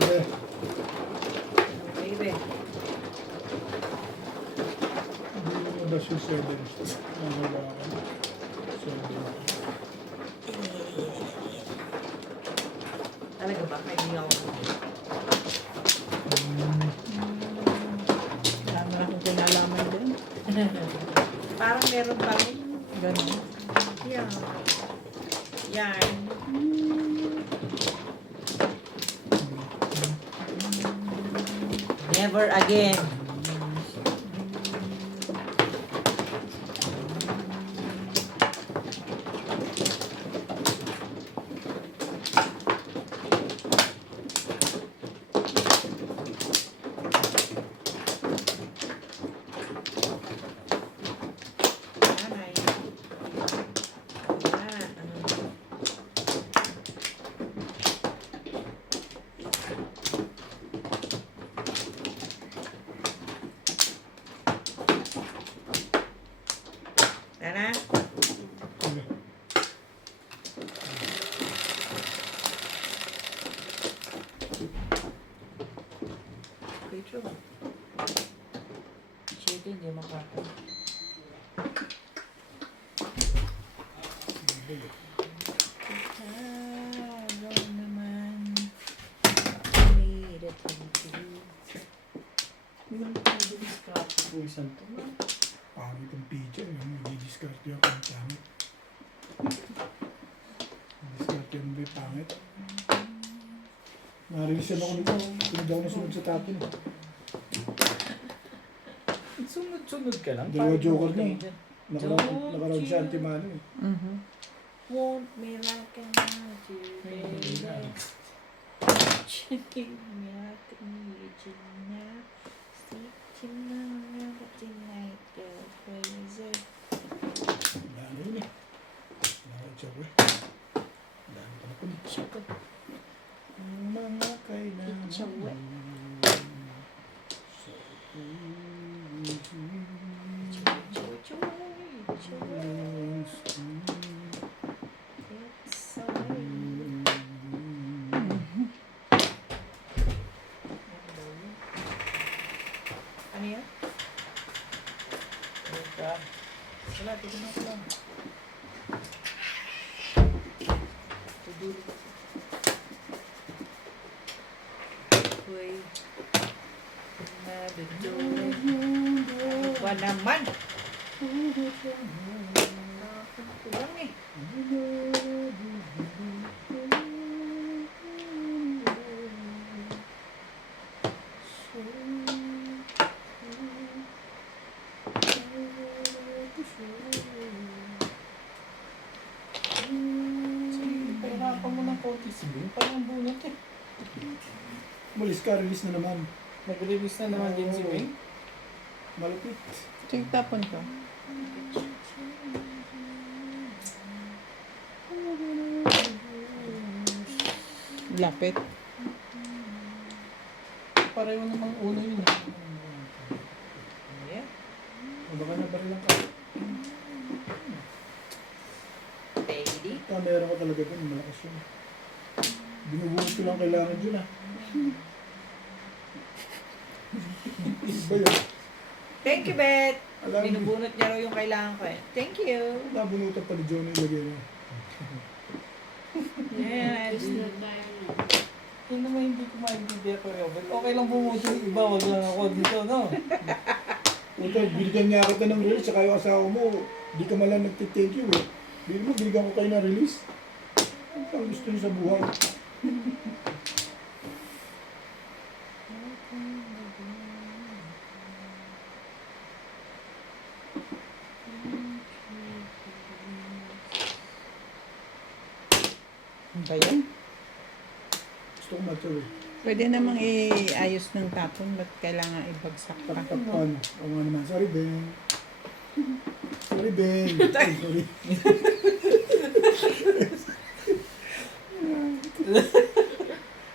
Eh, Baby. hindi mo lumabas yung 7. Ang hawakan. 7. Talaga ba? Kaibigan ko. Dami na akong kinalaman din. Parang meron pa rin. Ganun. Yan. Yan. Never again. Nanay. na? Sige. Okay, true. Shit, hindi makaka. Talo naman. Made it into. Hindi naman ito scrap po isang to. Pangit ang picture. Mag-discard yung kung pangit. Discard yung may pangit. Narilis yan ako nito. Hindi ako nasunod sa tapin. Sunod-sunod ka lang. Dalawa Parang joker okay na. dyan. Nakaraw siya antimano eh. Mhm. Want me like a magic, baby. Give me like a magic now. See you now, but tonight go crazy. Dami yun eh. Nakaraw joker. Dami pa na po. Sugar. Ang mga kailangan. It's a what? Ano yan? Wala, tignan ko lang. Uy. Madudoy. Ba naman? Kulang eh. Pahirapan mo ng konti si Bing. Parang bunot eh. Malis ka, release na naman. Nag-release na naman din si Bing. Malapit. Sige, tapon ko. Lapit. Pareho namang ulo yun. Yeah. O baka nabarilan ka. Lady. Meron ka talaga dun. Malakas yun. Binubuhos ko lang kailangan dun ah. Iba yun. Thank you, Bet. Alam mo, Binubunot niya raw yung kailangan ko eh. Thank you. nabunutan pa ni Johnny ilagay niya. Yes. Sunod tayo na. Yun naman hindi ko maintindihan ko Robert. Okay lang bumuto yung iba, wag lang ako dito, no? Ito, binigyan niya kita ng release, saka yung asawa mo, di ka malang nagtithank you eh. Bili mo, binigyan ko kayo ng release. Ano pang gusto niyo sa buhay? Ano ba yan? Gusto ko matcho eh. Pwede namang iayos ng tapon. Ba't kailangan ibagsak pa? Paano? O nga naman, sorry Ben. Sorry Ben. Ay, sorry.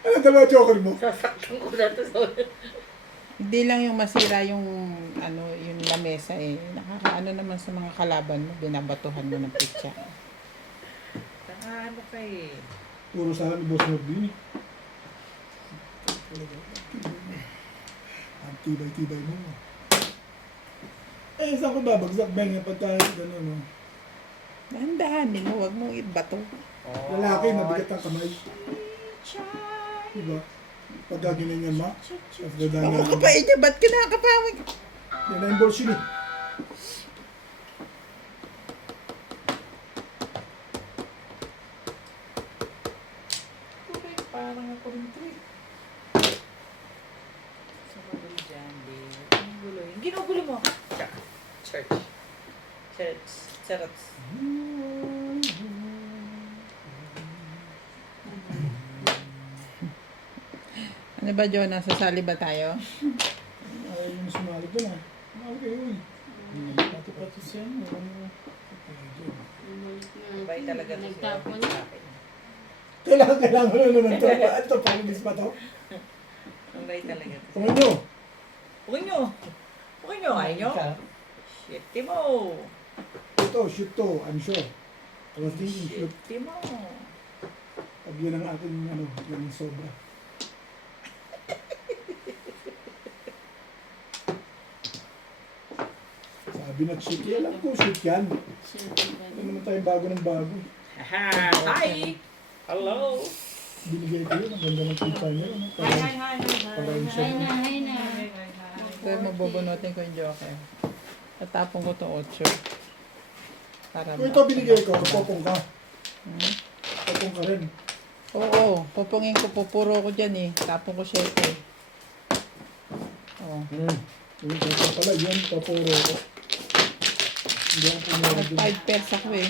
Ano dalawa joker mo? Sasaktan ko na to. Hindi lang yung masira yung ano yung lamesa eh. Nakakaano naman sa mga kalaban mo, binabatuhan mo ng pitsa. Ano ka eh. Puro sa akin, boss mo din eh. Ang tibay-tibay mo. Eh, saan ko babagsak ba nga pag tayo gano'n, no? Dahan-dahanin mo, wag mong ibato. Lalaki, mabigat ang kamay. Diba? Pagka ginanyan mo, tapos dadaan Ako kapain niya, ba't kinakapawin? yan na yung balls yun eh. Okay, parang ako rin ito eh. Sa magulo dyan, babe. Ang gulo. Yung ginugulo mo. Church. Church. Charot. Ano ba, Jonah? Sasali ba tayo? Ayaw yung sumali doon ah. Sumali kayo eh. Pati-pati siya, no? Bay talaga to Nagtapon siya. niya. Kailangan mo na naman ito. Ito, pang-ibis pa to. Ang bay talaga to. Kung ano? Huwag nyo. Huwag nyo. Ayaw nyo. Ka. Shit mo. to, shoot to, I'm sure. I was thinking shoot. Timo. Pag yun ang ating, ano, yung sobra. Sabi na shoot yan, alam ko shoot yan. Ano naman tayong bago ng bago. Hi! Hello! Binigay ko yun, ang ganda ng kita niya. Ano, parang Hi siya. na, hi na. Pero mabubunutin ko yung joker. Tatapon ko to 8. Para Kung ito binigay ko, popong ka. Popong ka rin. Oo, pupungin ko, pupuro ko dyan eh. Tapon ko 7. Oo. Yung popong pala, yan, poporo ko. Hindi ako pumura Nag din. 5 pairs ako eh.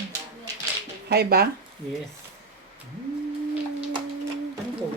Hi ba? Yes. Ano po?